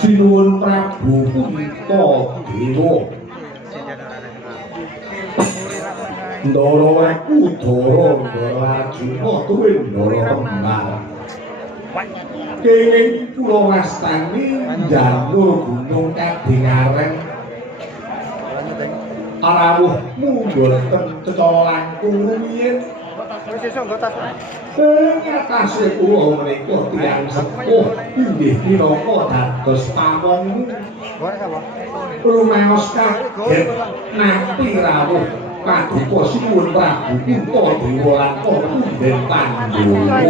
Sinuwun Prabu Punta Dewa. Ndara weku Dara Ndara Arjuna tuwin Ndara Kembar. Kenging kula wastani njanur gunung Kadingareng. Arawuhmu mboten kecara langkung rumiyin. Kasih kula menika tiyang sepuh inggih minangka dados pamongmu. Rumaos kaget nampi rawuh paduka sinuwun Prabu Punta Dewa lan Punden Pandhawa.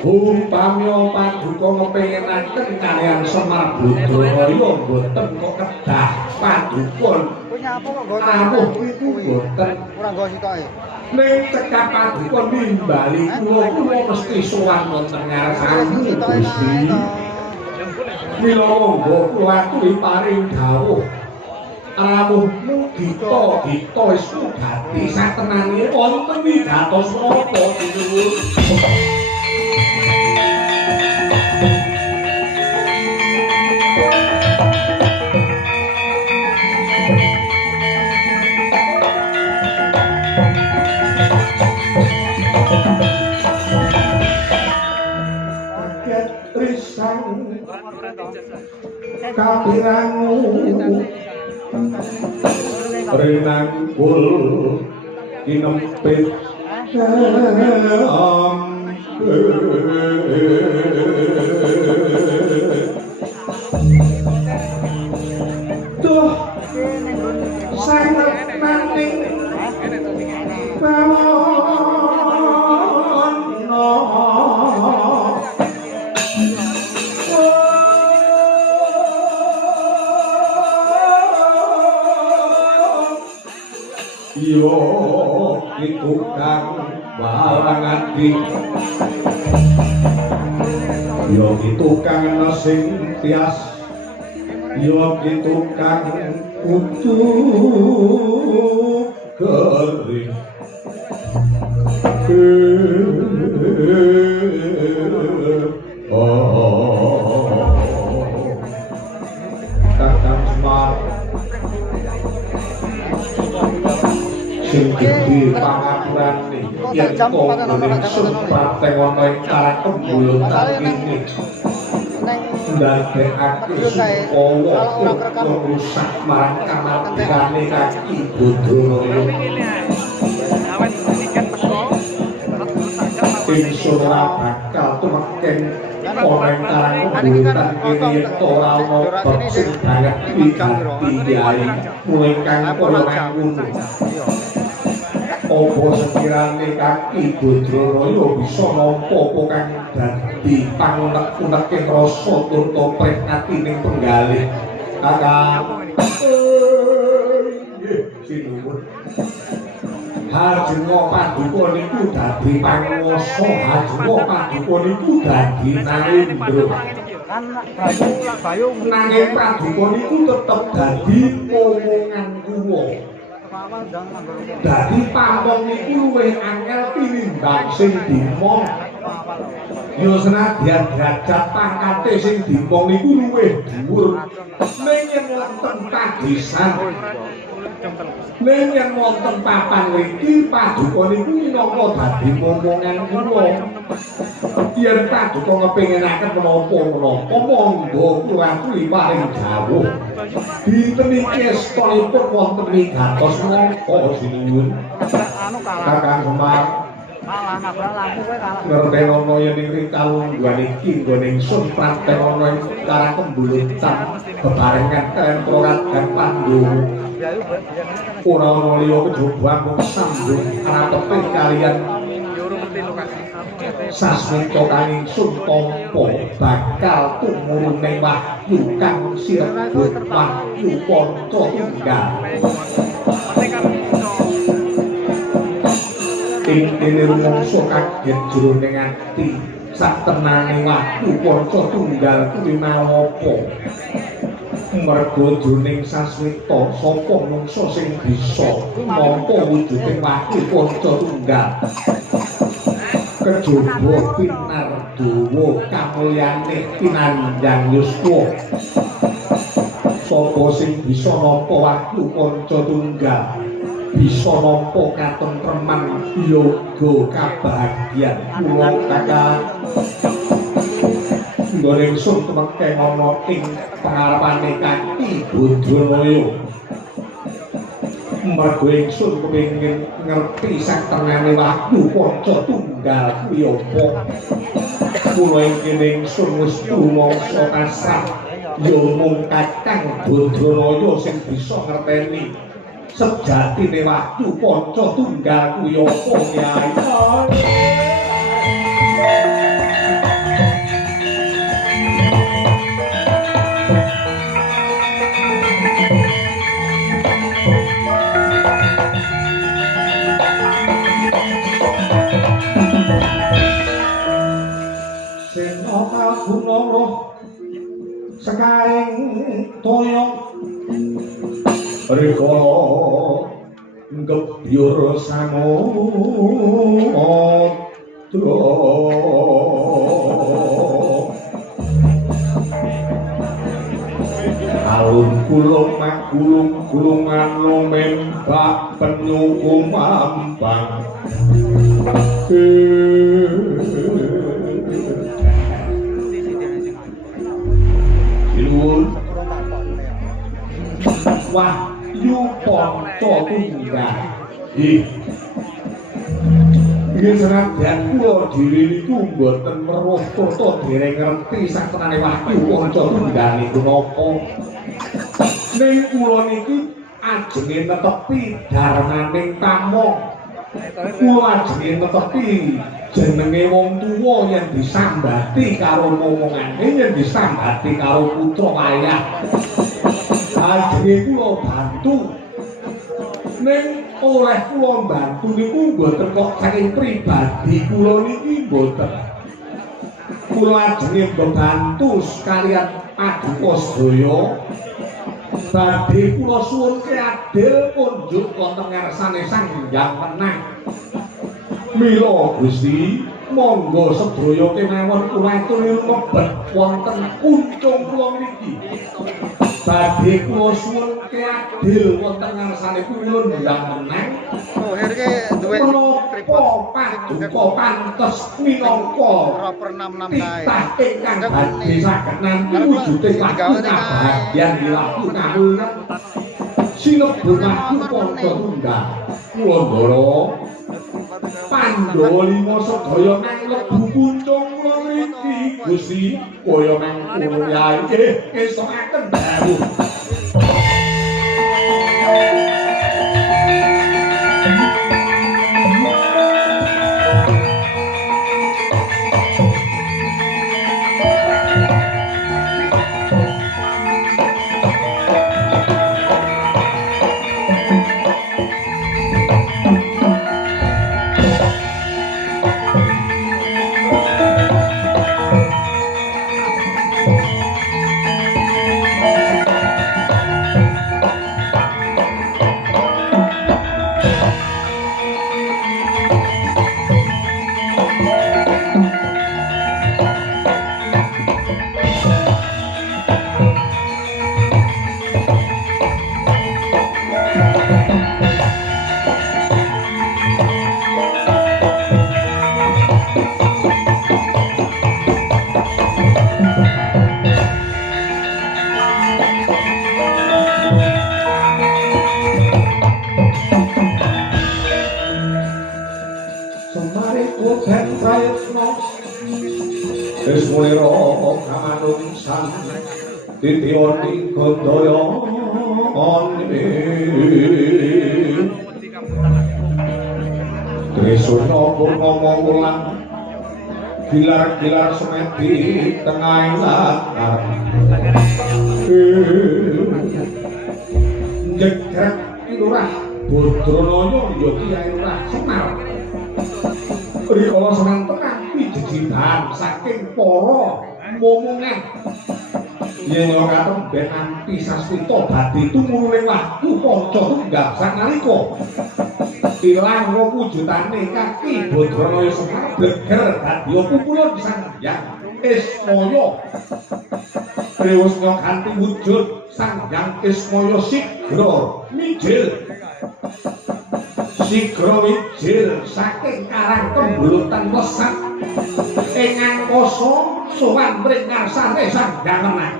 Umpamya paduka ngepengenaken kaliyan Semar Badraya mboten kok kedah paduka rawuh iku mboten ora nggo sitoke. Ning cekap paduka nimbali kula mesti sowan wonten ngarsamu Gusti. Mila monggo kula aturi paring dawuh. Rawuhmu gita sugati satenane wonten wigatos napa sinuwun. kapirangu renangkul kinempit tuh sangat naning pawon yo itu kang barang ati yo itu kang sing tias yo itu kang kudu kering kakang Semar sing gedhe pangaturane yen kok nang suprateng ana ing karang kembul takini ndadekake supaya rusak marang kamartikane kaki Badraya ingsun ora bakal tumeken ana ing karang kembul takini yen ora ana bab sing banget wigati yai ingkang kaya ngono apa sekirane kaki Badraya bisa nampa apa kang dadi pangunek-uneke rasa turta prekatining penggalih kakang nggih sinuwun Hajenga Paduka niku dadi panguwasa Hajenga Paduka niku dadi narendra nanging Paduka niku tetep dadi omongan kuwa dadi pamong niku luwih angel tinimbang sing dimong ya senadyan derajat pangkate sing dimong niku luwih dhuwur ning yen wonten kadesan ning yen wonten papan mriki Paduka niku minangka dadi omongan kula yen Paduka kepenginaken menapa-menapa monggo kula aturi paring dawuh dinten iki estunipun wonten wigatos menapa sinuwun Kakang Semar ngertenono yen ing kalungguhan iki nggone ingsun pratenono ing karang kembulutan bebarengan kaliyan Raden Pandhawa ora ana liya kejaba mung sambung aratepe kaliyan sasmita kang ingsun tampa bakal tumurun ing wahyu kang sirebut wahyu panca tunggal ing dene rumangsa kaget jroning ati satenane wahyu panca tunggal kuwi nalapa mergo jroning sasmita sapa mungsa sing bisa nampa wujuding wahyu panca tunggal kejaba pinardawa kamulyane pinanjang yuswa sapa sing bisa nampa wahyu panca tunggal bisa nampa katentreman yoga kabahagiaan kula kakang nggone ingsun temeke ana ing pangarepane Kaki Badraya mergo ingsun kepengin ngerti satenane wahyu panca tunggal kuwi apa kula ing ingsun wis rumangsa kasar ya mung Kakang Badraya sing bisa ngerteni sejatine wahyu panca tunggal kuwi apa Kyai Gunung sekaring toyo rikala ngebyur samudra alun kulung gulungan lumembak penyuku mampang Wahyu Panca Tunggal. Nggih. Yen senadyan kula dhewe niku mboten weruh turta dereng ngerti satenane Wahyu Panca Tunggal niku napa. Ning kula niki ajenge netepi darmaning tamong. Kula ajenge netepi jenenge wong tuwa yen disambati karo momongane, yen disambati karo putra wayah. Ajenge kula bantu. Ning oleh kula bantu niku mboten kok saking pribadi kula niki mboten. Kula ajenge mbantu sekalian paduka sedaya. Badhe kula suwunke adil kunjuk wonten ngarsane Sang Hyang Wenang. Mila Gusti, monggo sedaya kemawon kula aturi mlebet wonten kuncung kula niki. Badhe kula suwunke adil wonten ngarsane kula Hyang Wenang. Oh, herke duwe paduka pantes minangka per 6 kae. Ingkang badhe saged nampi wujuding kabahagiaan ilahi kawulan. Sinebut Wahyu Panca Tunggal. Kula ndara Pandhawa 5 sedaya nang lebu kuncung kula niki Gusti kaya mangkono ya nggih estokaken dawuh. Titioni Gondoyo Oni Trisuna Purnomo Wulan Gilar-gilar semedi tengah latar Jegrek Lurah Bodronoyo Yogi Lurah Semar Rikala senang tenang pijejiban saking para momongan yen ora katon ben anti sasmita badhe tumurune Wahyu Panca Tunggal sanalika ilang wujudane kaki Bodronaya Semar bleger dadi pupulan Sang Hyang Ismaya Trewusnya kanthi wujud Sang Hyang Ismaya sigra mijil saking karang kembulutan lesat ing angkasa sowan mring ngarsane Sang Hyang Wenang.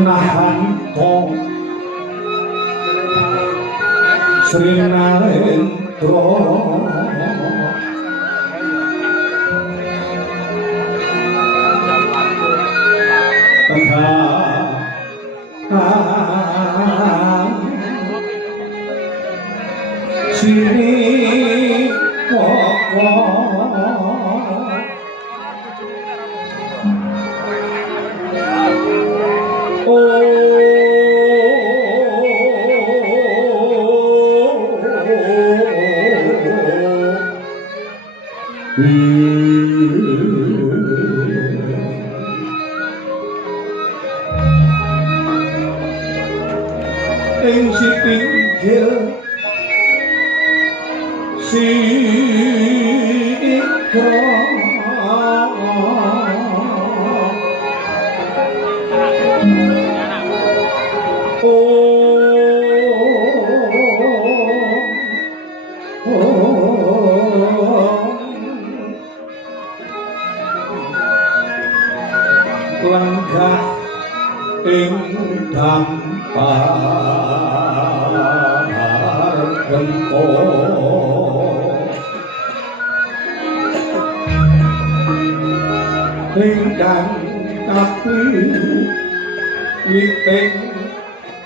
nahan kong Sri Narendra sini ing sitinggil langgah ing dampar gento ingkang kapri witing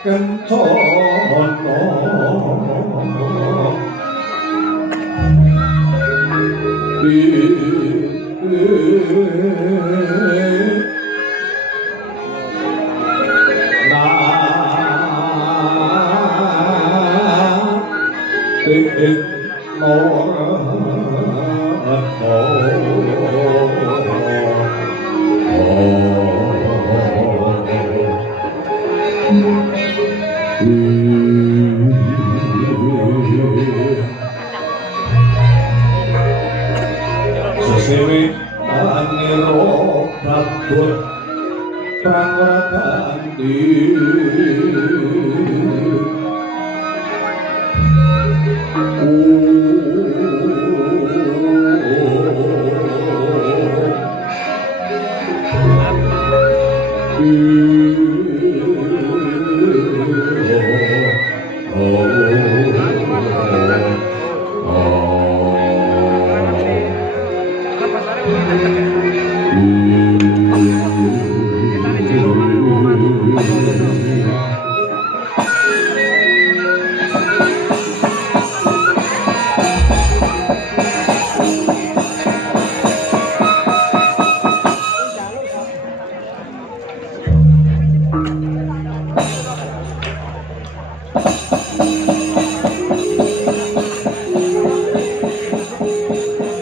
kencana Sesewit aniro babut pangradandi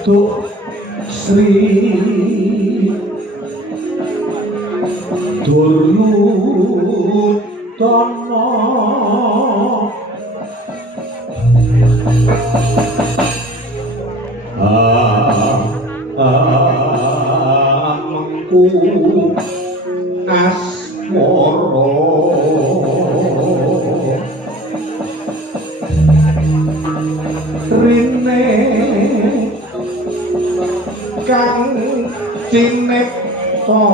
Tuk Sri Durludana mengku asmara rene kang cinepta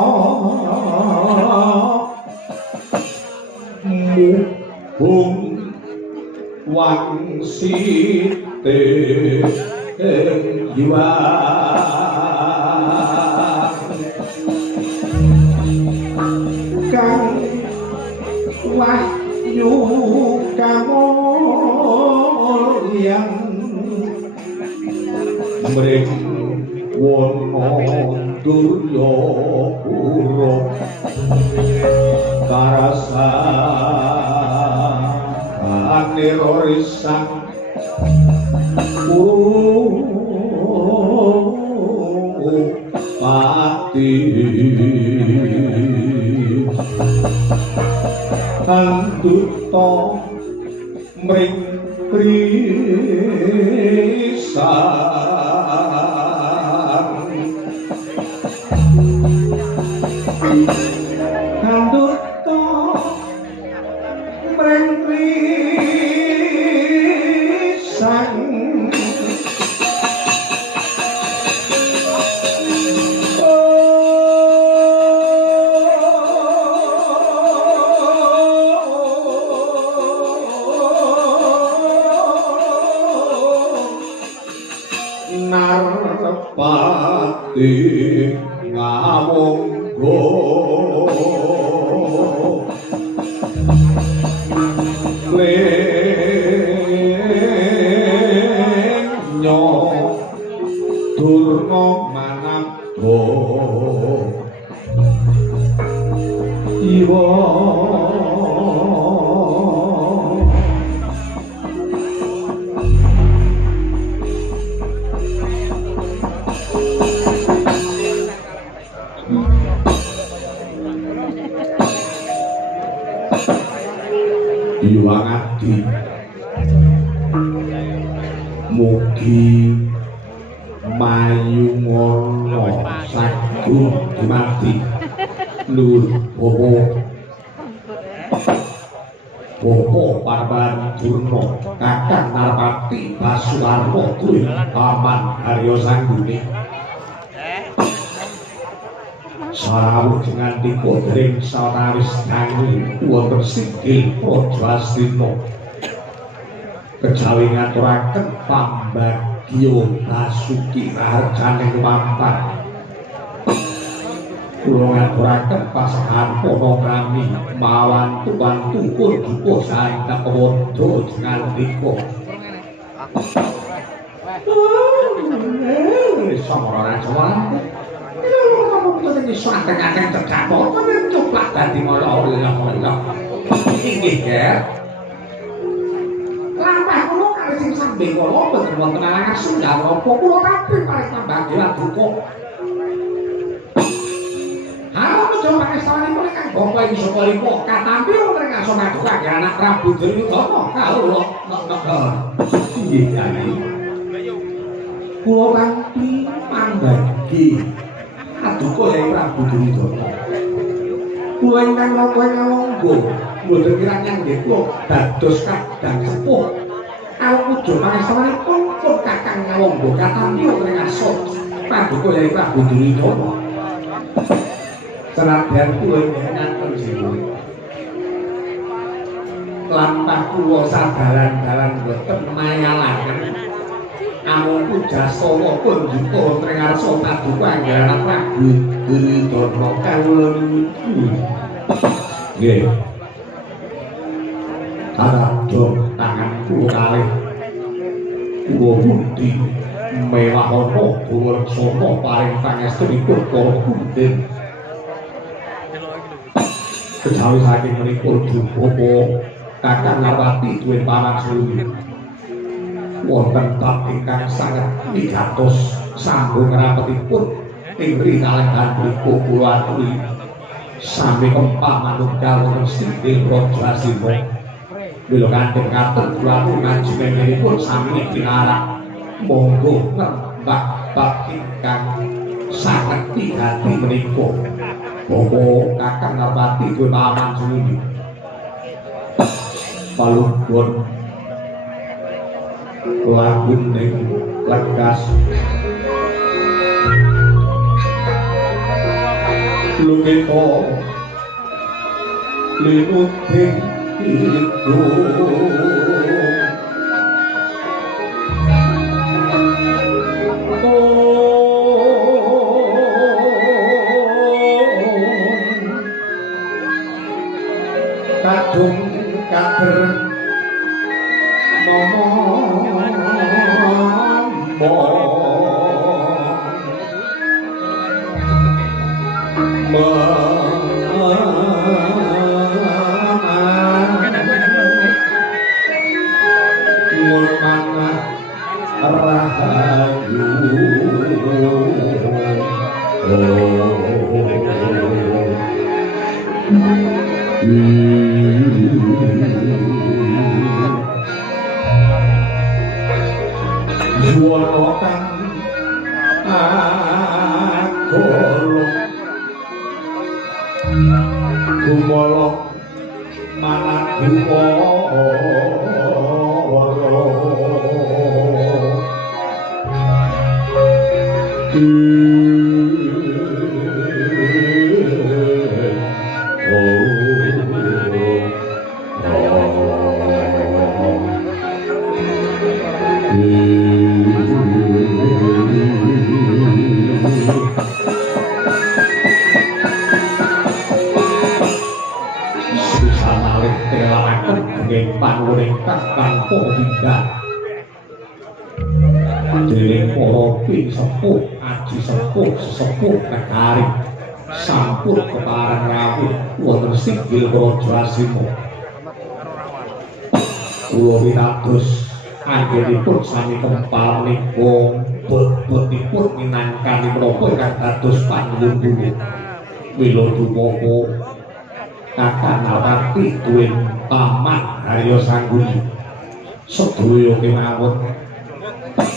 muhung wangsite jiwa kang wahyu kamulyan mring wono durya pura karasane risang pati kanduta mring krisang kanduta mring krisang ing ngamonggo lenyo durna manambo iwa Iwangati mugi mayungono sagung dumati Nur Bopo Parban Durna Kakang Narpati Basuwarma kuwi Paman Harya Sangguni sarawuh dengan dikodring sawetawis tangi wonten singgil Praja Astina kejawi ngaturaken pambagya Basuki raharjaning pampar kula ngaturaken pasahan Ponokrami mawan tuwan tungkul duka saengga kawadha dengan dika samara rajawan ini suatu yang tercapai kan coba tadi malah inggih ya lampah kula kali sing sampe kula boten wonten alangan sundal apa kula kabeh parek pambagyan duka halo mencoba kesawanipun kang bapa ing Sokalipok katampi wonten ngaso ngaduka anak Prabu Duryudana kawula inggih Kyai kula kanthi pambagi aduka Yai Prabu Duryudana kula ingkang napa ngawonggo boten kirang nggih kula dados kadang sepuh kawula puja pangestanipun pun kakang ngawonggo katampi wonten ngaso paduka Yai Prabu Duryudana senadyan kula ngaten jiwa lampah kula sadaran-daran boten mayalaken amung pujastana pun yuta wonten ngarsa paduka anggaran Prabu Duryudana kawula niku nggih kadang tangan kula kalih kula pundi mewahana Duryudana paring pangestunipun para punden kejawi saking menika Dubopo Kakang Narpati duwe pamansuwi wonten bab ingkang sanget wigatos sambung rapetipun ing rikalahan mriku kula aturi sami kempah manunggal wonten singgil Praja Astina mila kanthi ngaten kula aturi panjenenganipun sami pinarak monggo nembak bab ingkang sanget wigati menika Bopo Kakang Narpati duwe pamansuwi palunggun lagun ning lekas lumita linuting itu kadung kader sepuh tinggal dening para sepuh aji sepuh negari sampun kepareng rawuh wonten singgil Praja Asima kula pitados anggenipun sami kempal menika bebetipun minangkani menapa ingkang dados panlungguh mila dumaka kakang Alparti duwin paman Harya Sangguni sedaya kemawon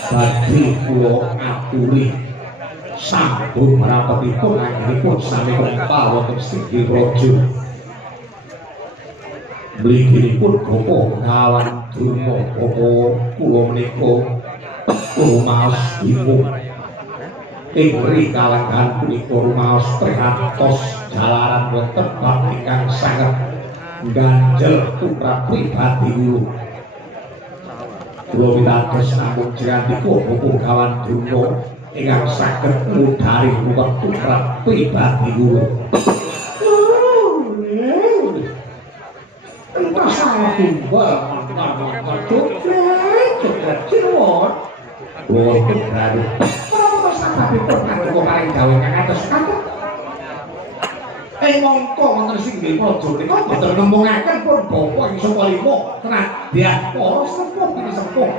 badhe kula aturi sampun rapetipun anggenipun sami kempal wonten singgil praja mliginipun Bapa Bengawan Durna Bapa kula menika rumaos bingung ing kalangan punika rumaos prihatos jalaran wonten bab ingkang sanget ganjel tumrap pribadi kula kula pitados namung jirandika Bapa Bengawan Durna ingkang saged ngudari ruwet tumrap pribadi kula entah salah timbal mantan coklat cirebon wonten graduh tapi pernah kok paling gawe kang atus kakek mongko wonten singgih praja nika boten nemungaken pun bapa ing saka lima senadyan para sepuh iki sepuh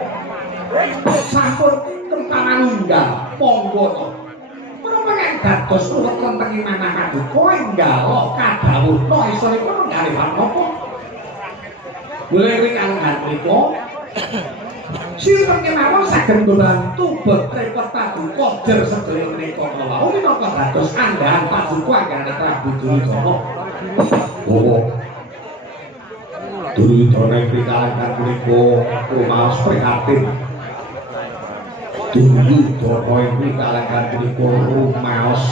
sampun kempanan unggal monggo to menapa dados ruwet wonten ing manah paduka enggal kadhawuhna isunipun nggalihan napa mulai kalenggan menika sinten kemawon saged mbantu repot paduka jer sedaya menika kala minangka dados andhahan paduka kangge Prabu Duryudana. Oh. Duryudana ing kalenggan menika rumaos prihatin. Duryudana ing kalenggan menika rumaos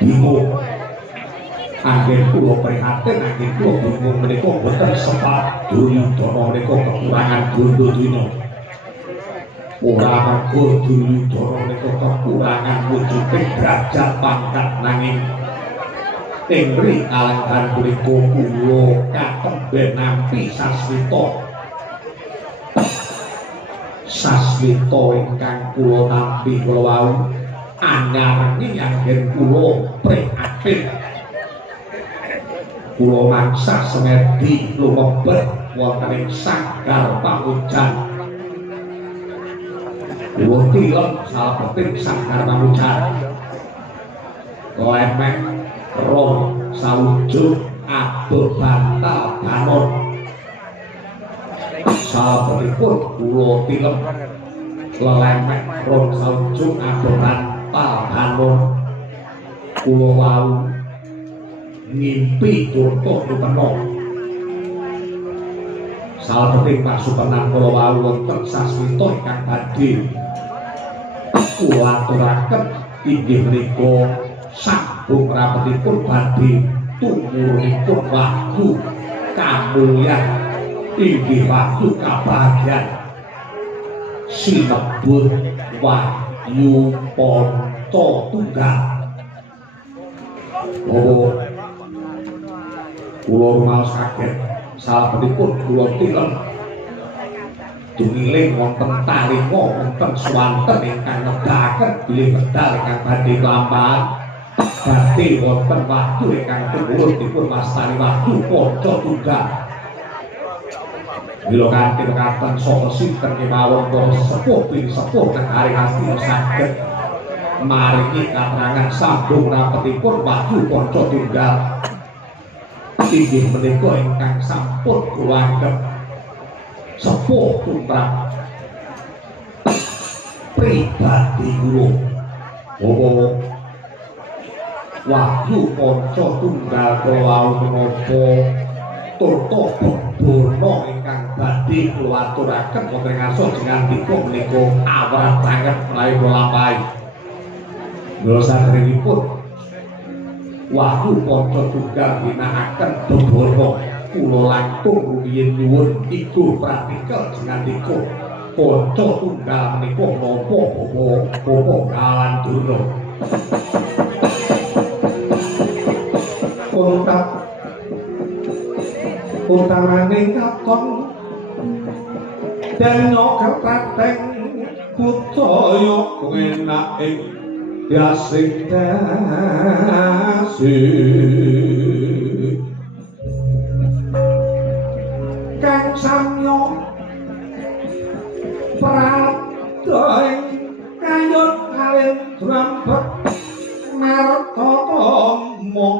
bingung. Anggen kula prihatin anggen kula bingung menika boten sebab Duryudana menika kekurangan bandha-dina. Ora mergo Duryudana menika kekurangan wujuding derajat pangkat nanging ing mriki kalenggan punika kula katembe nampi sasmita ingkang kula nampi kala wau anyarengi anggen kula prihatin kula mangsa semedi lumebet wonten ing sanggar pamujan kula tilem salebeting sanggar pamujan lemek ron sawujud adoh bantal bangun salebetipun kula tilem lelemek ron sawujud adoh bantal bangun kula wau ngimpi contoh rupana salebeting pasukenan kula wau wonten sasmita ingkang badhe kula aturaken inggih menika sambung rapetipun badhe tumurunipun wahyu kamulyan inggih wahyu kabagyan sinebut Wahyu Ponto Tunggal. Oh, kula rumaos kaget salebetipun kula tilem dumiling wonten talinga wonten swanten ingkang nedahaken bilih medal ingkang badhe kelampahan badhe wonten wahyu ingkang tumurun dipun wastani Wahyu Ponto Tunggal. Mila kanthi mekaten saha sinten kemawon para sepuh ping sepuh negari Hastina saged maringi katerangan sambung rapetipun Wahyu Ponto Tunggal inggih menika ingkang sampun kula anggep sepuh tumrap pribadi kula. Oh, Wahyu Ponto Tunggal kula wau menapa turta bebono ingkang badhe kula aturaken wonten ngaso jengandika menika awrat banget menawi kula lampahi. Mula saderengipun Wahyu Ponto Tunggal ginakaken bebono kula langkung rumiyin nyuwun iku praktikal jengandika Ponto Tunggal menika menapa Bapa Bengawan Durna. Utamane kakon dan nyokrateng putaya enak ing yasing dasi kang samyo pradoing kayut kalih drambet narta tama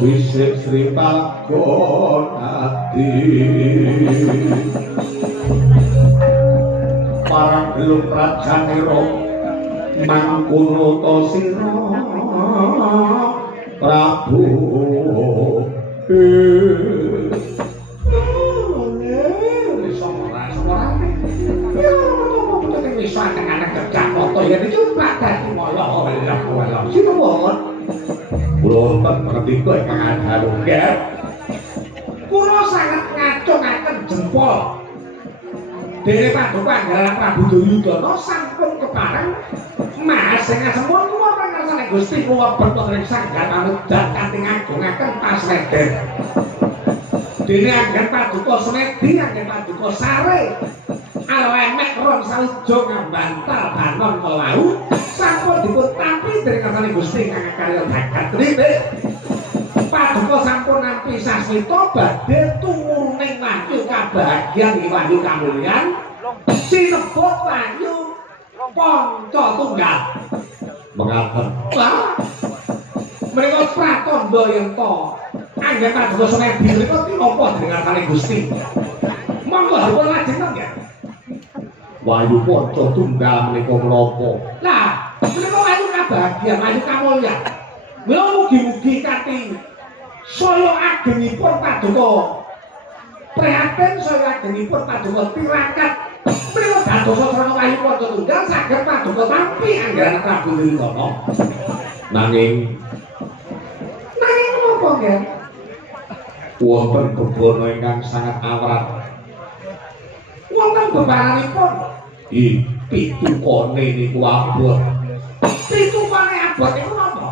Bisik Sri Pagonati Parang belum Rajaniro Mangkuno Tosiro Prabu Bisa anak-anak kerja foto ya dicoba dari molo situ mohon kulo mengerti kowe kang Harungger kulo sangat ngacung-ngacung jempol dene paduka Anggara Prabu Duryudana sampun kepareng Mas sing asempun kulo pangersane Gusti kulo bentuk ring sanggar anudan kanthi ngagungaken pasreden dene Angger Paduka Semedi Angger Paduka Sare Emek ron saujo ngambantal banon melau sampun dipun tampi dening kersane Gusti kang karya jagat rene Paduka sampun nampi sasmita badhe tumurning wahyu kabagyan ing wahyu kamulyan sinebut wahyu panca tunggal mengaten menika pratandha yen to Angger Paduka Semedi menika tinapa dening kersane Gusti monggo dipun lajengaken nggih Wahyu panca tunggal menika menapa? Lah, menika wahyu kabagyan, wahyu kamulyan. Mila mugi-mugi kanthi saya agengipun paduka prihatin saya agengipun paduka tirakat menika dadosa sarana wahyu panca tunggal saged paduka tampi Anggara Prabu Duryudana. Nanging menapa nggih? Wonten bebana ingkang sangat awrat. Wonten bebaranipun pitukane niku abot. Pitukane abot niku napa?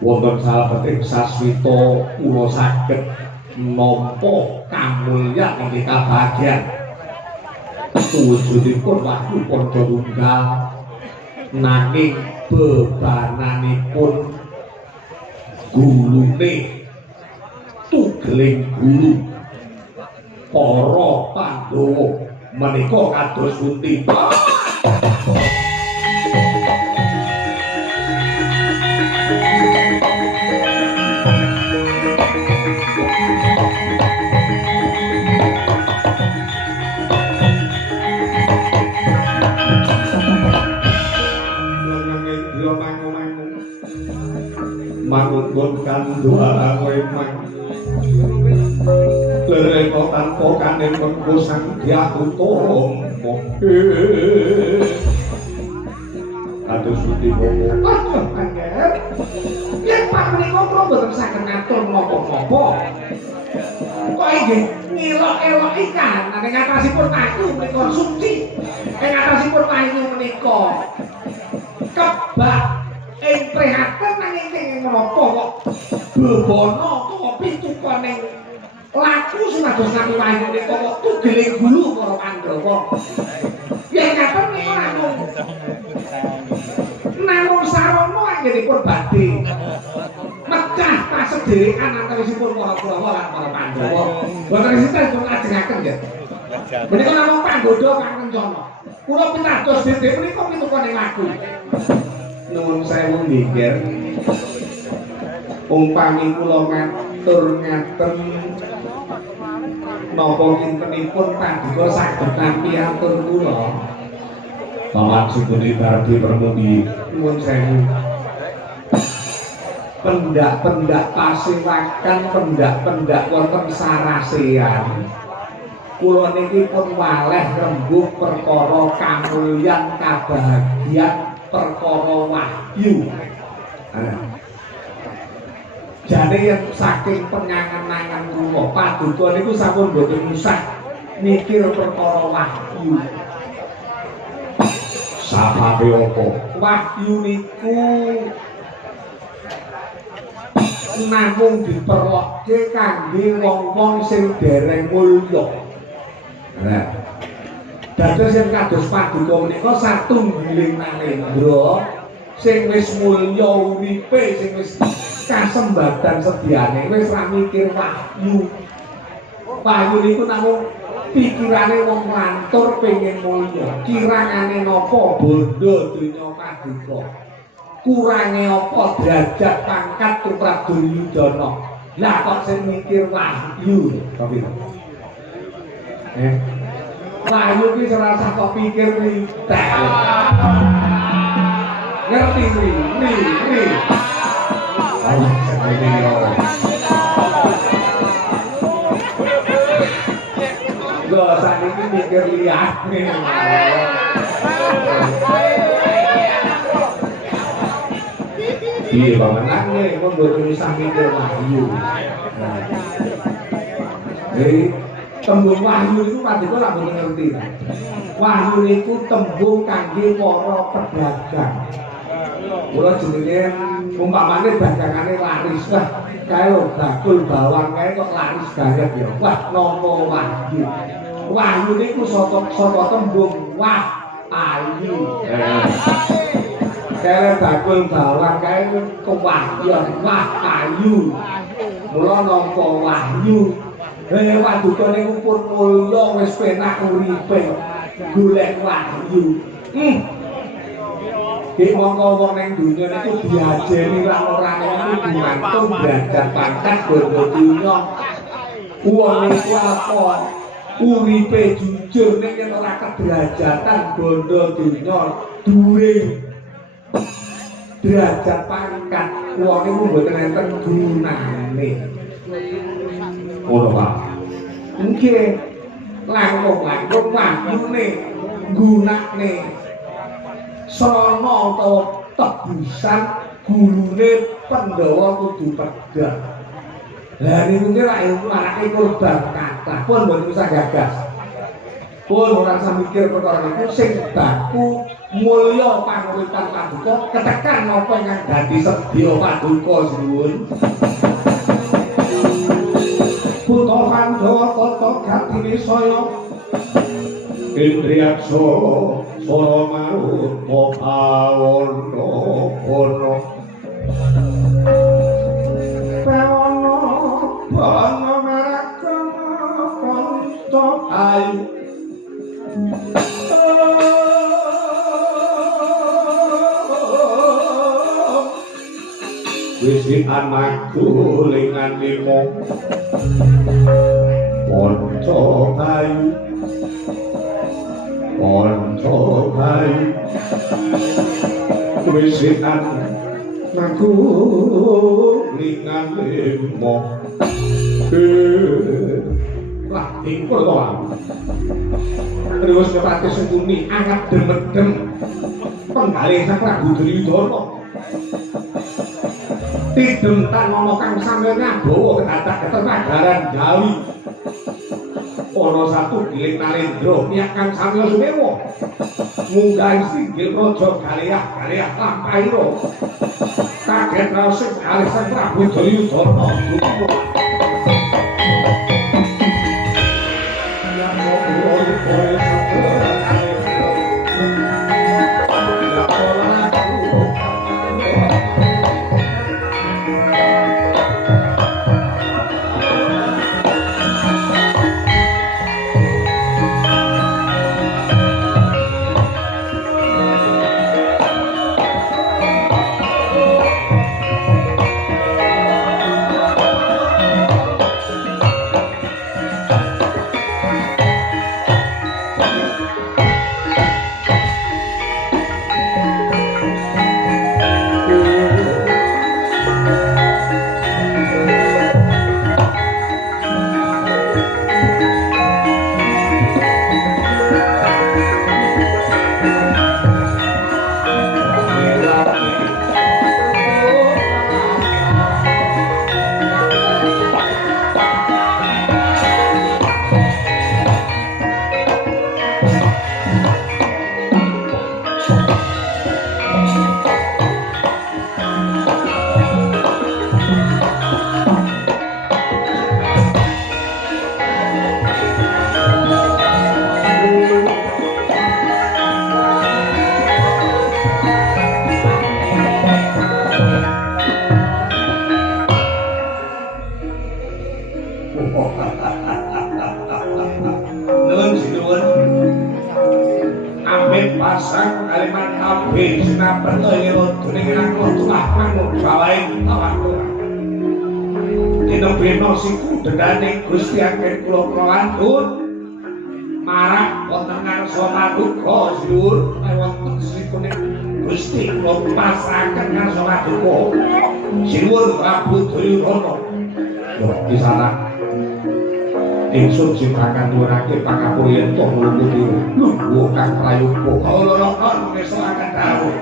Wonten salebeting sasmita kula saged nampa kamulyan ing kabagyan. Wujudipun wahyu panca tunggal nanging bebananipun gulune tugeling gulu para Pandhawa menika kados pundi mangun kandhuara kowe mang lereko tanpa kanen mengko sang diatutum kados pundi monggo yen Pak menika kula mboten saged ngatur menapa-napa kok nggih ngilok-elok ikan ning atasipun wahyu menika suci ing atasipun wahyu menika kebak ing prihatin nanging ing menapa kok bebana kok pitukane laku sumados nami wahyu menika kok tugeling gulu para Pandhawa yen ngaten menika namung sarana anggenipun badhe mecah pasederekan antawisipun para Kurawa lan para Pandhawa boten sinten dipun lajengaken nggih menika namung panggoda kang rencana kula pitados dene menika pitukane laku nuwun sewu nggih umpami kula matur ngaten napa kintenipun paduka saged nampi atur kula pamaksudipun dadi permudi nuwun sewu pendak-pendak pasewakan pendak-pendak wonten sarasean kula niki pun waleh rembug perkara kamulyan kabagyan perkara wahyu jane yen saking pengangen-angen kula paduka niku sampun boten usah mikir perkara wahyu sababe apa wahyu niku namung diperlokke kangge wong-wong sing dereng mulya. Nah, dados yen kados paduka menika satunggiling manindra sing wis mulya uripe, sing wis kasembadan sediane wis ra mikir wahyu. Wahyu niku namung pikirane wong lantur pengen mulya. Kirangane napa bondo donya paduka? Kurange apa derajat pangkat tumrap Duryudana? Lah kok sing mikir wahyu, tapi wahyu ki ora usah kok pikir ritek. Ngerti nih. Allah sakjane yo. Go sakniki mikir liyane. Iya banget nih, mau bodoh sambil wahyu. Jadi tembung wahyu itu paduka ora mboten ngerti. Wahyu niku tembung kangge para pedagang. Kula jenenge umpamane dagangane laris wah kae lho bakul bawang kae kok laris banget ya. Wah nopo wahyu. Wahyu niku saka tembung wah ayu. Kae bakul bawang kae kewahyan wah ayu. Mula nampa wahyu. Paduka niku pun mulya wis penak uripe golek wahyu. Ki mongko wong ning donya niku diajeni lan ora niku gumantung derajat pangkat bondo donya. Wong niku apa? Uripe jujur nek ora kederajatan bondo donya dhuwure. Derajat pangkat wong niku mboten enten gunane. Ora Pak. Nggih. Langkung wahyune gunane srana utawa tebusan gulune Pandhawa kudu pedhang. Lah niku ki ra marake korban kathah pun mboten usah gagas. Pun ora usah mikir perkara niku sing baku mulya panguripan paduka ketekan napa ingkang dadi sedya paduka suwun. Putra Pandhawa tata gatine saya Indriyaksa sora marut pawono ono pawono ono marakana panca ayu wisi anakku lingan limo panca ayu Ponco kayu wisitan naku lingan limo lah ingkul toh terus kepati sungkuni angat demedem penggalih sang Prabu Duryudana tidem tan ngomong kang sambil ngabawa kedadak keterpagaran Jawi ana satu giling Narendra nyakan Samya Sumewa munggah singgil raja Galeyah lampaira kaget raos sing kalih sang Prabu Duryudana pasang kalimat kabeh sinapen kaya dening aku tulah manut bawae awakku. Dina bena siku dedane Gusti Agen kula kawantun marang wonten ngarsa paduka sinuwun wonten sikune Gusti kula pasrahaken ngarsa paduka sinuwun Prabu Duryudana. Yo kisana ingsun siprakan nuwunake pangapura to nglumudi lungguh kang prayoga ora ana ngesakaken dawuh.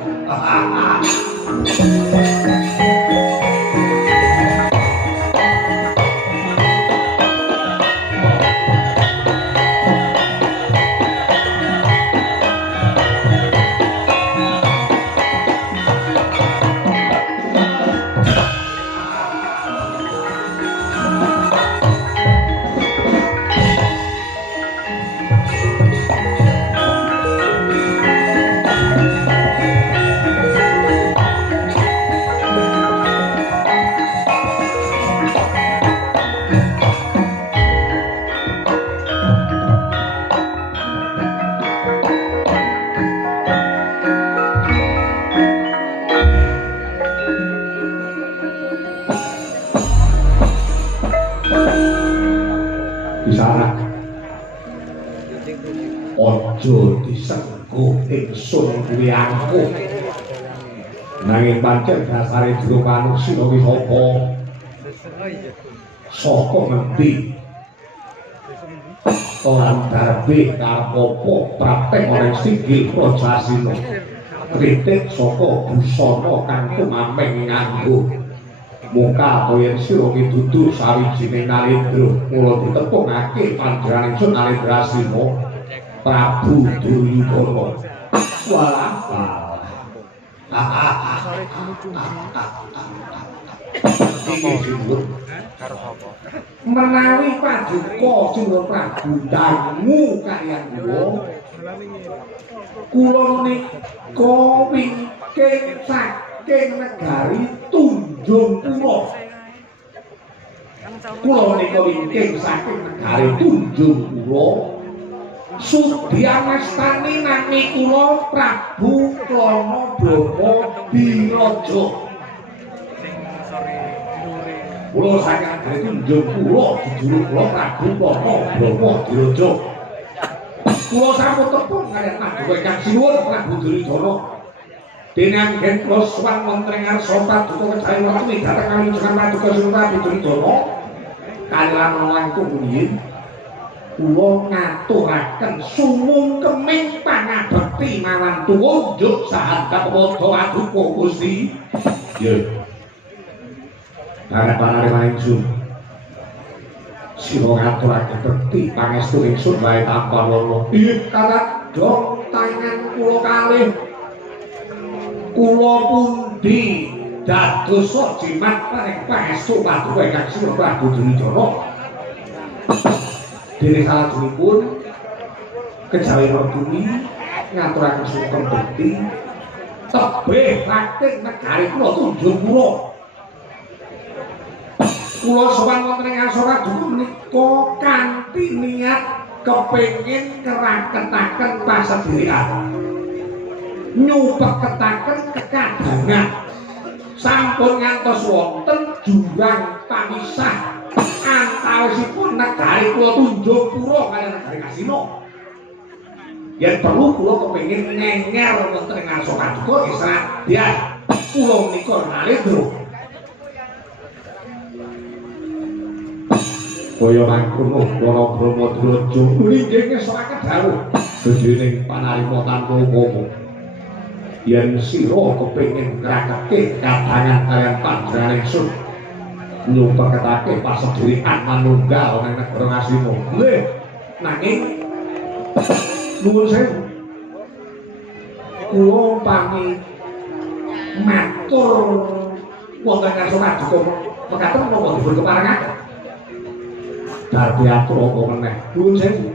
Ojo disengguh ingsun kuwi angkuh nanging pancen dasare jero manungsa kuwi sapa ngendi lan darbe kapopo praktek ana singgil Prajasina kritik saka busana kang kumameng nganggo muka kaya sira dudu sawijining nalendra mula ditepungake panjenengan ingsun Nalendrasina Prabu Duryudana. Walah. Menawi paduka Sura Prabu dangu kaliyan kula menika wingking saking negari Tunjungpura. Kula menika wingking saking negari Tunjungpura. Sudyamastani nami kula Prabu Klana Brahma Diraja. Kula saking negari Tunjungpura jujur kula Prabu Klana Brahma Diraja. Kula sampun tepung kaliyan paduka ingkang sinuwun Prabu Duryudana. Dene anggen kula sowan wonten ing ngarsa paduka kejawi wektu dhateng kalunjungan paduka Sura Prabu Duryudana. Kaliyan langkung rumiyin kula ngaturaken sumungkeming pangabekti marang tuwunjuk sahandap wadha paduka Gusti. Yo. Panare ingsun. Sira ngaturaken bekti pangestu ingsun wae tanpa lono. Inggih kathah dong tangan kula kalih. Kula pundi dadosa jimat paring pangestu paduka ingkang Sira Prabu Duryudana. Dene salajengipun kejawi Marduni ngaturaken sungkem bekti tebih praktik negari kula Tunjungpura. Kula sowan wonten ing ngarsa paduka menika kanthi niat kepengin keraketaken pasedherekan nyupeketaken kekadangan sampun ngantos wonten jurang pamisah antawisipun negari kula Tunjungpura kaliyan negari Kasina. Yen perlu kula kepengin ngenger wonten ing ngarsa paduka senadyan kula menika Nalendra. Kaya mangkono para Brahma Diraja nggih ngesakaken dawuh dening panarima tanpa upama. Yen sira kepengin ngraketke kadangan kaliyan panjenengan ingsun nyupeketake pasedherekan manunggal ing negara Ngastina. Nggih, nanging nuwun sewu. Kula pami matur wonten ngarsa paduka mekaten menapa dipun keparengaken. Darbe atur apa meneh. Nuwun sewu.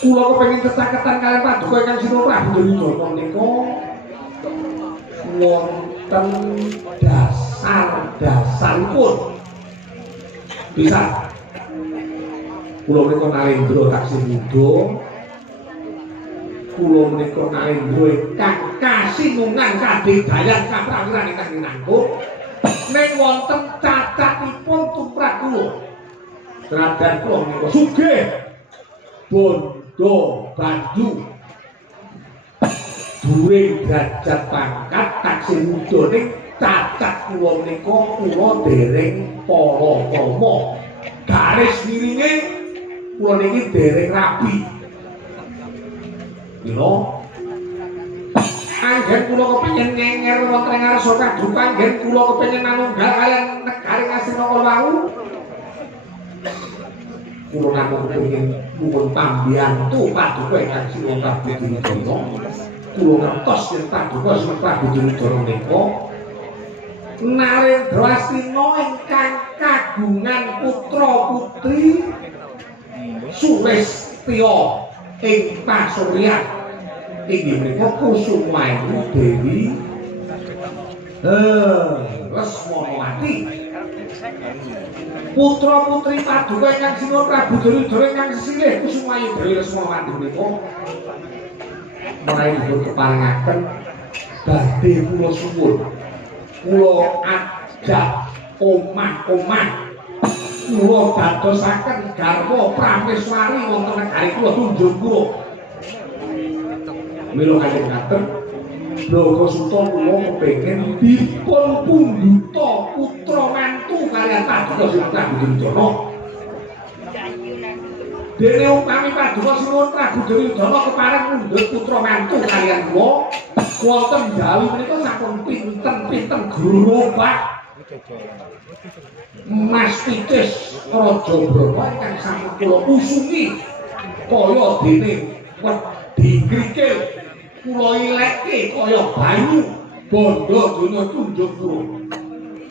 Kula kepengin kecaketan kaliyan paduka ingkang Sira Prabu Duryudana menika wonten dasar-dasaripun. Bisa kula menika Nalendra taksih muda kula menika narendra kang kasinungan kadigdayan kaprawiran ingkang minangka ning wonten cacatipun tumrap kula Senajan kula menika sugih bondo banyu during derajat pangkat taksih muda ning cacat kula menika kula dereng para kama garis miringe kula niki dereng rabi lho anggen kula kepengin ngenger wonten ing ngarsa kadhupan anggen kula kepengin manunggal kaliyan negari Ngastina Kalawau kula namung kepengin nuwun pambiyantu paduka ingkang Sri Prabu Duryudana kula ngertos yen paduka Sri Prabu Duryudana menika Narendra Astina ingkang kagungan putra putri Sulistya ing pasuryan inggih menika Kusumayu Dewi Lesmanawati putra putri paduka ingkang Sri Prabu Duryudana ingkang sesilih Kusumayu Dewi Lesmanawati menika menawi dipun keparengaken badhe kula suwun kula ajak omah-omah kula dadosaken garwa prameswari wonten negari kula Tunjungkura mila kanjeng ngaten Bloko Suta kula kepengin dipun pundhuta putra mantu kaliyan paduka Sri Prabu Duryudana dene upami paduka Sri Prabu Duryudana kepareng mundhut putra mantu kaliyan kula wonten dalu menika sampun pinten-pinten grobak Mas Titis Raja Brama ingkang sampun kula usungi kaya dene wedi krikil kula ileke kaya banyu bondo donya Tunjungkura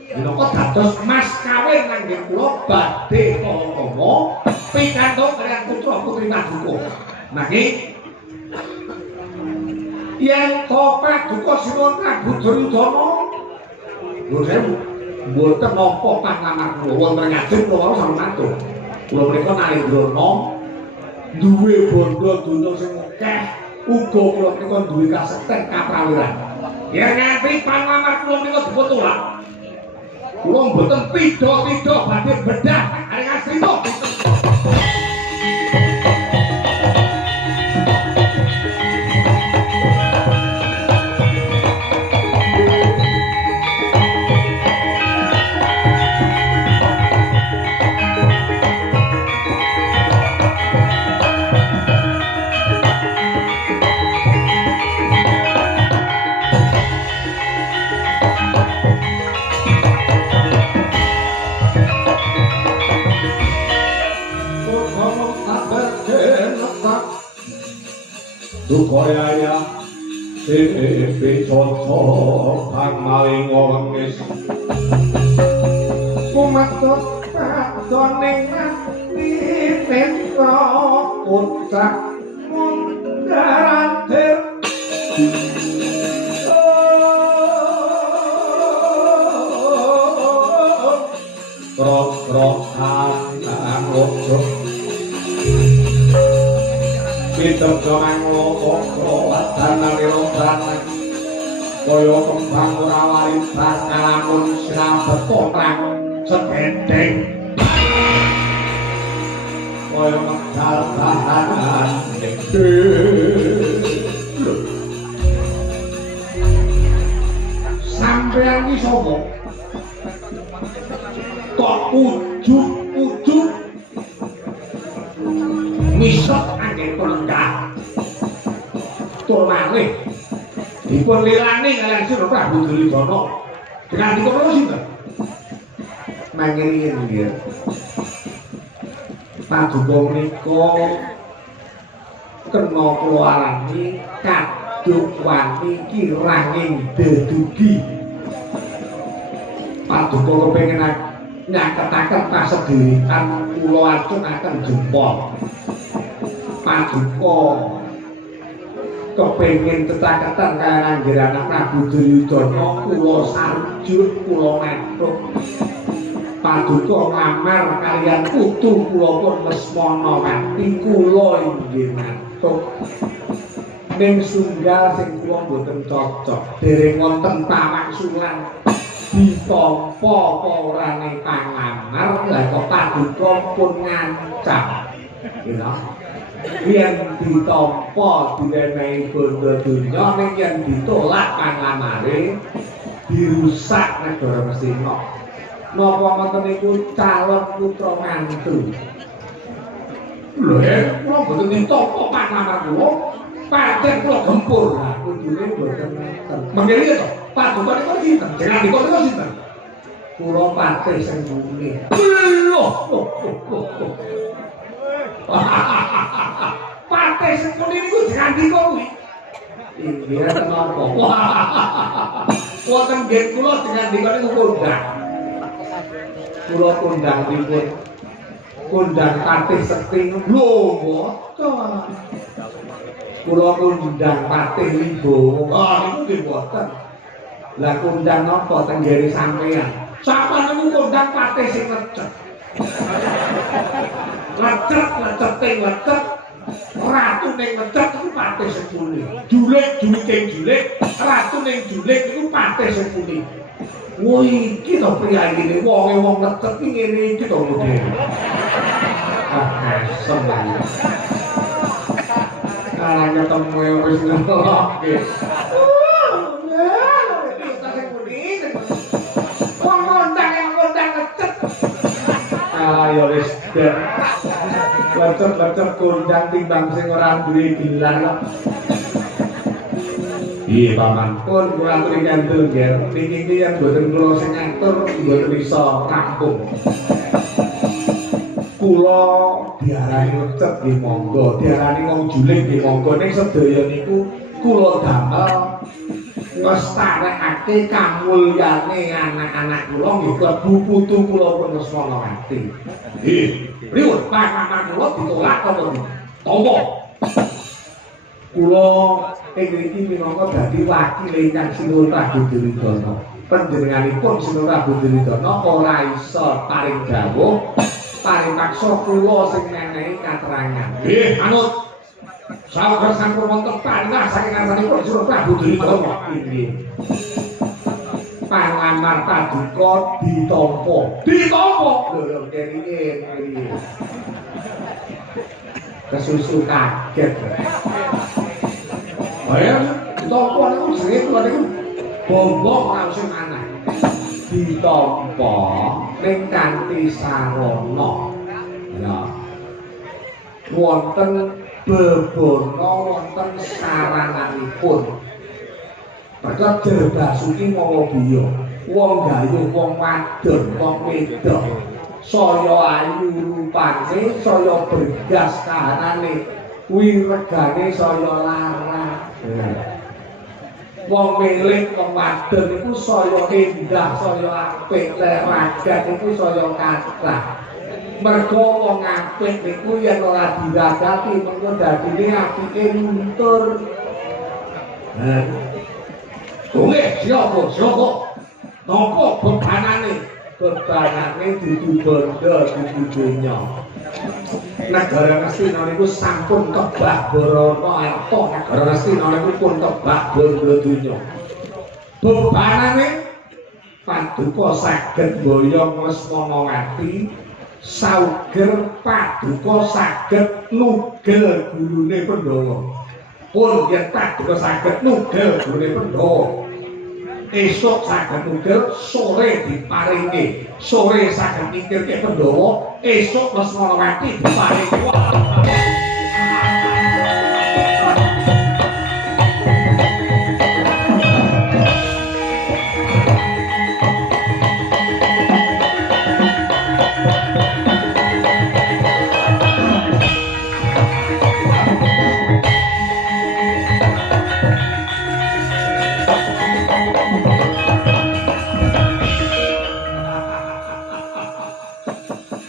minangka dados mas kawin kangge kula badhe kala pikantuk kaliyan putra putri paduka nanging yen to paduka Sri Prabu Duryudana lho sewu mboten napa panglamar kula wonten ngajeng kula sampun matur kula menika Narendrana duwe bondo donya sing akeh uga kula menika duwe kasekten kaprawiran yen nganti panglamar kula menika dipun tolak kula mboten pida-pida badhe bedah areng Astina Dukaya Sipi Conco Kang Maling Wongis Kumatot Kadoning Mati Petro Pucak Mundaratir Krok-krok Kang Lojok Hidup dengan loko wadana nirobrana kaya kembang ora waris bakalamun sinambet potrak segedeng kaya medal bahan sampeyan iki sapa kok ujug-ujug misot anggen penenggak tur malih dipun lilani kaliyan Sri Prabu Duryudana dengan dipun apa sinten mangkene nggih paduka menika kena kula alami kaduk wani kiranging dedugi paduka kepengin nyaketaken pasedherekan kula acunaken jempol paduka kepengin tetakatan kaya Anggirana Prabu Duryudana kula sarujuk kula matur paduka ngamar kaliyan putu kula pun Lesmanawati kula inggih matur ning sunggal sing kula mboten cocok dereng wonten pamangsulan ditampa porane pangamar lha kok paduka pun ngancam ya yen ditampa direnehi bondo donya ning yen ditolak pangamare dirusak negara Mestina napa ngoten niku calon putra mantu lho kula mboten ditampa pangamar kula pancen kula gempur lah kudune mboten ngeten mengkene to paduka niku sinten jenengan niku sinten kula patih sing bumi patih sing bumi niku jenengan niku kuwi inggih kenapa wonten nggih kula jenengan niku kondang kula kondang dipun kondang patih sekti lho mboten kula kondang patih Wibowo niku nggih mboten lah kondang napa teng gere sampeyan sampeyan niku kondang patih sing lecet lecet ratu ning lecet iku patih sepune julik ratu ning julik iku patih sepune woi iki to priyayi iki wong lecet iki ngene iki to model sembahyang karang ketemu wis ngelokke wong kondang lecet ayo wis lecet kondang timbang sing ora duwe gelar kok iya paman pun kula aturi kandel nggih niki yen mboten kula sing ngatur mboten iso rampung kula diarani lecet nggih monggo diarani wong juling nggih monggo ning sedaya niku kula damel ngestarekake kamulyane anak-anak kula nggih klebu putu kula pun Lesmanawati nggih pripun pangaman kula ditolak apa tampa kula ing mriki minangka dadi wakil ingkang Sinuwun Prabu Duryudana panjenenganipun Sinuwun Prabu Duryudana ora iso paring dawuh paring paksa kula sing menehi katerangan nggih manut sawer sampun wonten panah saking ngarsanipun Sinuwun Prabu Duryudana nggih pangamar paduka ditampa lho kene kesusu kaget bayar ditampa niku jenenge kula niku bombong langsung anak ditampa ning kanthi sarana ya wonten bebono wonten saranganipun padha Basuki mawa biya wong gayuh wong wadon wong wedok saya ayu rupane saya bergas kahanane kuwi regane saya larang wong milik wong wadon iku saya endah saya apik leragat iku saya kathah mergo wong apik niku yen ora diragati mengko dadine apike luntur Nggih, siapa? Napa bebanane dudu bondo dudu donya. Negara Ngastina niku sampun kebak Barana Arta, negara Ngastina niku pun kebak bondo donya. Bebanane paduka saged mboyong Lesmanawati, sauger paduka saged nugel gurune Pandhawa. Pun yen paduka saged nugel gurune Pandhawa esuk saged nugel sore diparingi sore saged mikirke Pandhawa esuk Lesmanawati diparingi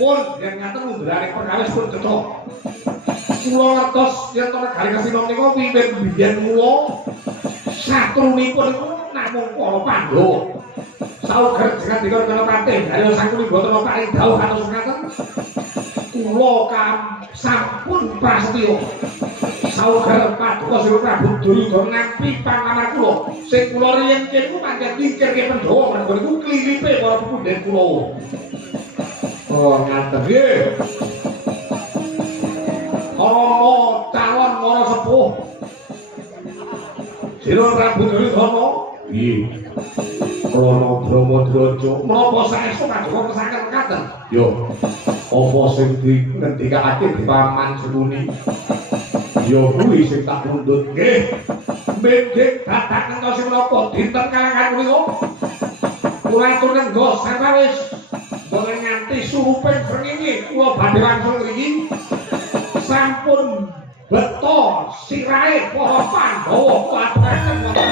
pun yang ngaten mundrane perkawis pun cetha. Kula ngertos yen to negari Ngastina menika wiwit biyen kula satrunipun niku namung para Pandhawa. Sauger jenengan dikon kena patih, ayo sangkuni boten paring dawuh kados ngaten. Kula sampun prasetya. Sauger paduka paduka Sira Prabu Duryudana nampi panganan kula. Sing kula riyen kene ku pancen nyingkirke Pandhawa mergo niku kliripe para pepundhen kula. Oh, ngaten nggih. Ana calon para sepuh. Sira Prabu Duryudana. Nggih. Krana Brahmadraja menapa saestu paduka kesaken katen? Yo. Apa sing dingendikake di Paman Sukuni? Ya kuwi sing tak pundhut nggih. Mending dadak ngentosi menapa dinten kalangan punika. Kula atur nenggo sawis boten nganti suruping srengenge kula badhe langsung mriki. Sampun beto sirahe para Pandhawa kuwataken wonten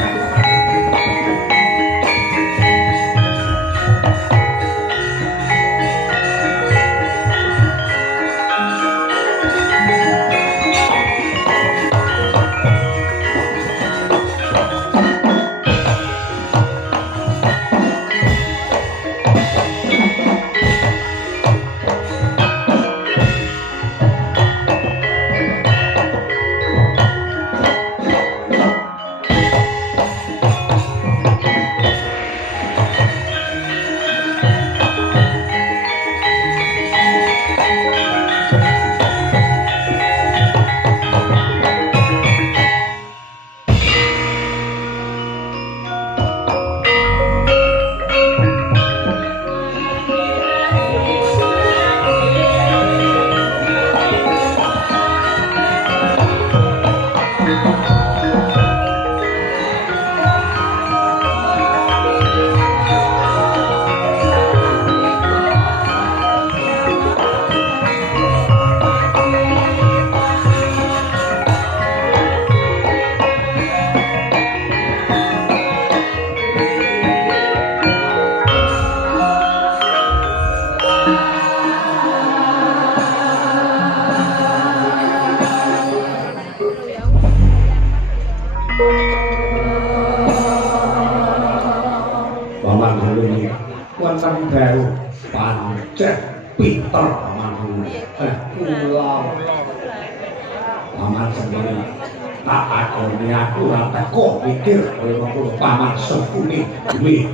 Paman Sukuni duwe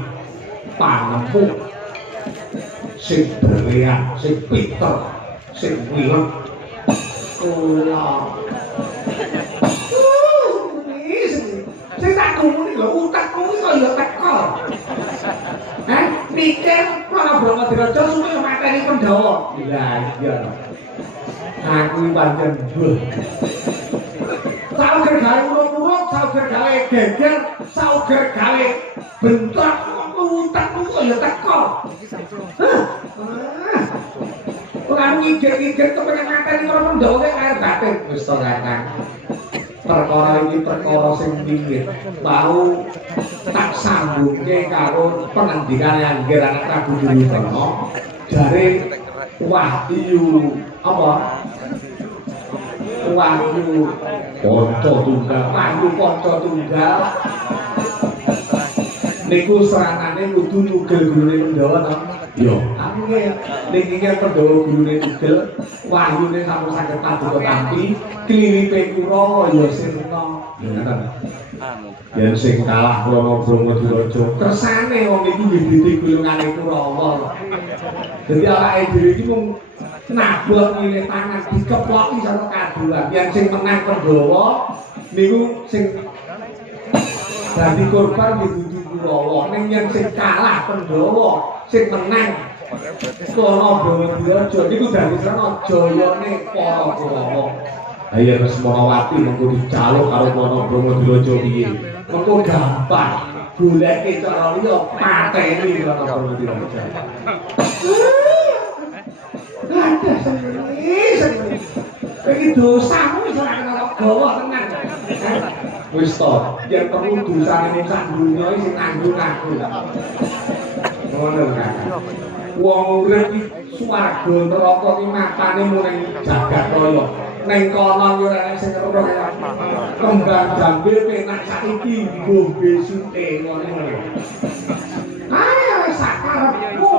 panempuk sing berlian, sing pinter, sing wileng. Kula sing tak gumuni lho utekmu iki kok ya teko. Mikir Prabu Brahmadraja supaya mateni Pandhawa. Lah iya. Aku pancen sauger gawe urut-urut, sauger gawe geger, sauger gawe bentrok utekmu kok ya teko. Ora ngigir-ngigir kepengen mateni para Pandhawa kaya air batin. Wis to Kakang. Perkara iki perkara sing pinggir. Mau tak sambungke karo pengendikane Angger anak Prabu Duryudana. Jare Wahyu apa? Wahyu Panca Tunggal, Wahyu Panca Tunggal. Niku serangane kudu nugel gurune Pandhawa to. Yo, aku ning iki Pandhawa gurune nugel, wahyune sampun saged paduka tampi, kliripe kula ya sirna. Ngoten. Yen sing kalah krana Brahmadraja, kersane wong iki ngiditi gulungane Kurawa. Dadi awake dhewe iki mung nabot ngene tangan dikeploki saka kadulan. Yen sing menang Pandhawa niku sing dadi korban dudu Kurawa. Ning yen sing kalah Pandhawa, sing menang Kono Brahmadraja niku dadi srana jayane para Kurawa. Ayo Resmanawati mengko dijaluk karo Kono Brahmadraja piye? Mengko gampang goleke cara liya pateni Kono Brahmadraja. Ada seni. Iki dosamu wis ora kena gawa tenan. Wis to, yen perlu dosane ning sak donya iki sing nanggung aku. Ngono kan. Wong urip iki swarga neraka iki matane mung ning jagat raya. Ning kono yo ora sing ngeroh ya. Kembang jambil penak saiki nggo besute ngono. Ayo sakarepmu.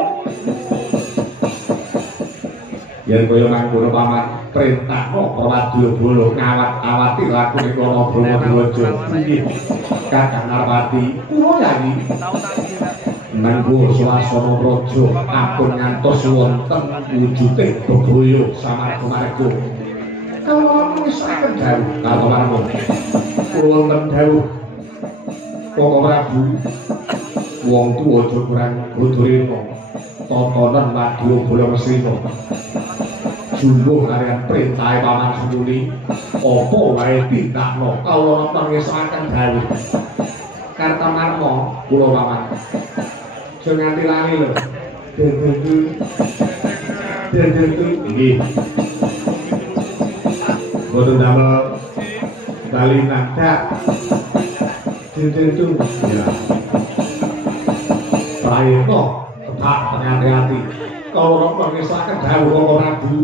yen kaya mangkono paman perintahno Prawadya Bala ngawat-awati lakune Rama Brahmadwaja nggih Kakang Narpati kula yayi manggo swasana raja ampun ngantos wonten wujuding bebaya samarga-marga kalau wis saken dawuh karo marmo kula wonten dawuh Koko Prabu wong tuwa aja kurang bodorena tatanan Madya Bala Mesrina jumbuh kalian perintah paman semuni apa wae tindakno kawula pangesaken dawuh Kartamarma kula paman aja nganti lali lho dededu nggih boten damel bali nadak dededu ya prayitna tetap hati-hati kawula pangesaken dawuh Koko Prabu